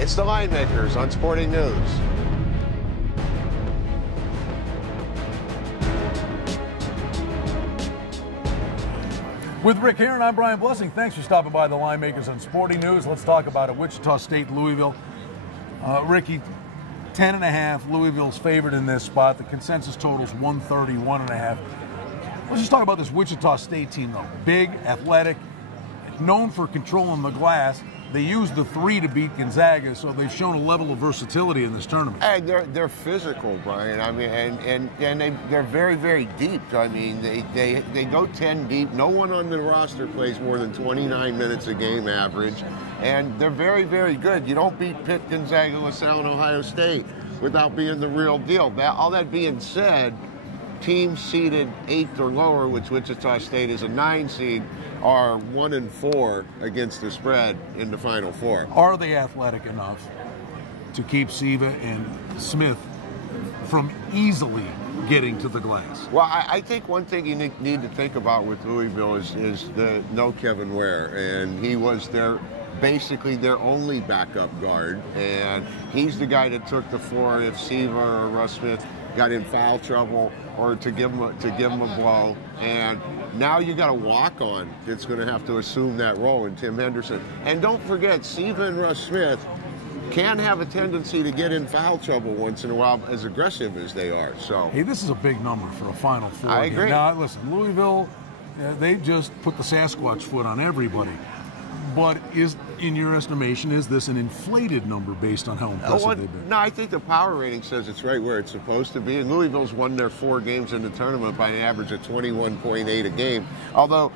It's the Linemakers on Sporting News. With Rick Herron, I'm Brian Blessing. Thanks for stopping by the Linemakers on Sporting News. Let's talk about it. Wichita State, Louisville. Ricky, 10.5. Louisville's favored in this spot. The consensus total's 131.5. Let's just talk about this Wichita State team, though. Big, athletic, known for controlling the glass. They used the 3 to beat Gonzaga, so they've shown a level of versatility in this tournament. And they're physical, Brian. I mean, and they're very, very deep. I mean, they go 10 deep. No one on the roster plays more than 29 minutes a game average, and they're very, very good. You don't beat Pitt, Gonzaga, LaSalle, and Ohio State without being the real deal. All that being said, teams seeded 8th or lower, which Wichita State is a 9 seed, are 1-4 against the spread in the Final Four. Are they athletic enough to keep Siva and Smith from easily getting to the glass? Well, I think one thing you need to think about with Louisville is the no Kevin Ware, and he was basically their only backup guard, and he's the guy that took the floor if Siva or Russ Smith got in foul trouble or to give him a blow. And now you got a walk-on that's going to have to assume that role in Tim Henderson. And don't forget, Siva and Russ Smith can have a tendency to get in foul trouble once in a while, as aggressive as they are. So, hey, this is a big number for a Final Four. I agree. Now, listen, Louisville, they just put the Sasquatch foot on everybody. But in your estimation, is this an inflated number based on how impressive they've been? No, I think the power rating says it's right where it's supposed to be. And Louisville's won their 4 games in the tournament by an average of 21.8 a game. Although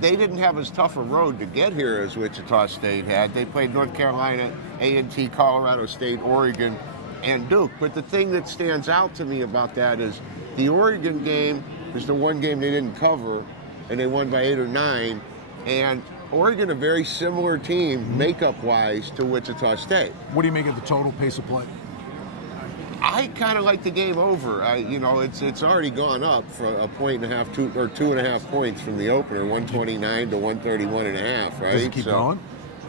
they didn't have as tough a road to get here as Wichita State had. They played North Carolina, A&T, Colorado State, Oregon, and Duke. But the thing that stands out to me about that is the Oregon game is the one game they didn't cover, and they won by 8 or 9. And Oregon, a very similar team, makeup-wise, to Wichita State. What do you make of the total pace of play? I kind of like the game over. It's already gone up for a 2.5 points from the opener, 129 to 131.5. Right? Does it keep going?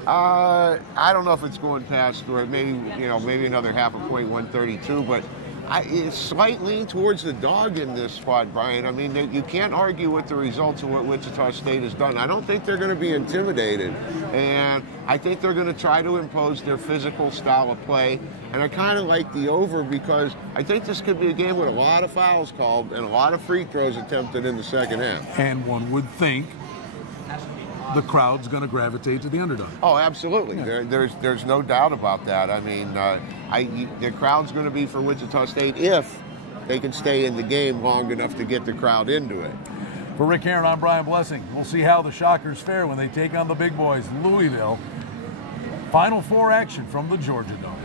I don't know if it's going past, or maybe another half a point, 132, but it's slightly towards the dog in this spot, Brian. I mean, you can't argue with the results of what Wichita State has done. I don't think they're going to be intimidated, and I think they're going to try to impose their physical style of play. And I kind of like the over because I think this could be a game with a lot of fouls called and a lot of free throws attempted in the second half. And one would think the crowd's going to gravitate to the underdog. Oh, absolutely. Yeah. There's no doubt about that. I mean, the crowd's going to be for Wichita State if they can stay in the game long enough to get the crowd into it. For Rick Herron, I'm Brian Blessing. We'll see how the Shockers fare when they take on the big boys, Louisville. Final Four action from the Georgia Dome.